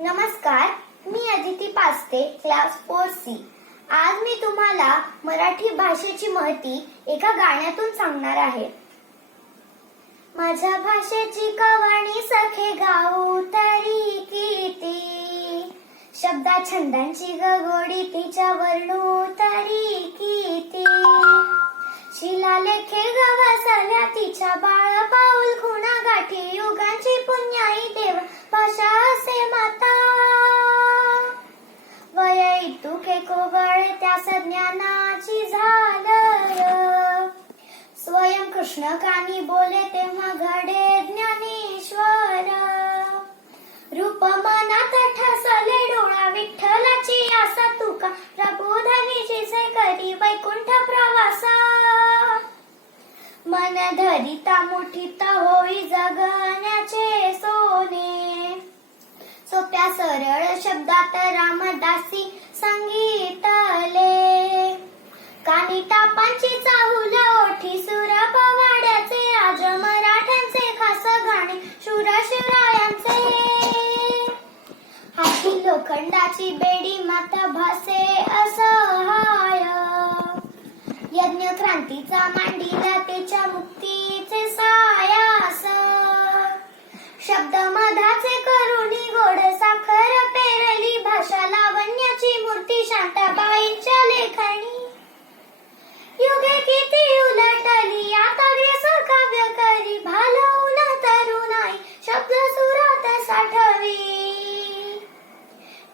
नमस्कार मी Aditi Paste class four C. आज मी तुम्हाला मराठी भाषेची महती एका गाण्यातून सांगणार आहे. माझ्या भाषेची कवाणी सखे गाऊ तरी किती. शब्दा छंदांची गगोडी तिच्या वर्णू तरी किती. शिलालेखे गवसल्या तिच्या बाळ पाऊल खुणा गाठी युगांची पुण्याई देव भाषा कोवळ त्या ज्ञानाची झालं स्वयं कृष्ण कानी बोले तेव्हा घडे ज्ञानेश्वर. रूप मनात ठसले डोळा विठ्ठलाची आसा तुका. प्रबोधनीची से करी वैकुंठ प्रवासा. मन धरिता मुठीत होई जगन. सरळ शब्दात रामदासी सांगितले. कानी तापांची चाहूल ओठी सुर पवाड्याचे आज मराठ्यांचे खास गाणे शुरा शिवरायांचे. हाती लोखंडाची बेडी माता भासे असहाय यज्ञ क्रांतीचा मांडीला त्याच्या मुक्तीचे साया.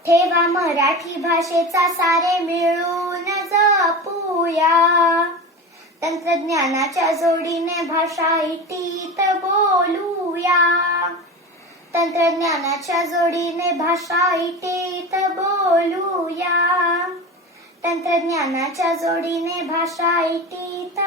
ठेवा मराठी भाषेचा सारे मिळून जपूया. तंत्रज्ञानाच्या जोडीने भाषा इटीत बोलूया. तंत्रज्ञानाच्या जोडीने भाषा इटीत बोलूया. तंत्रज्ञानाच्या जोडीने भाषा इटीत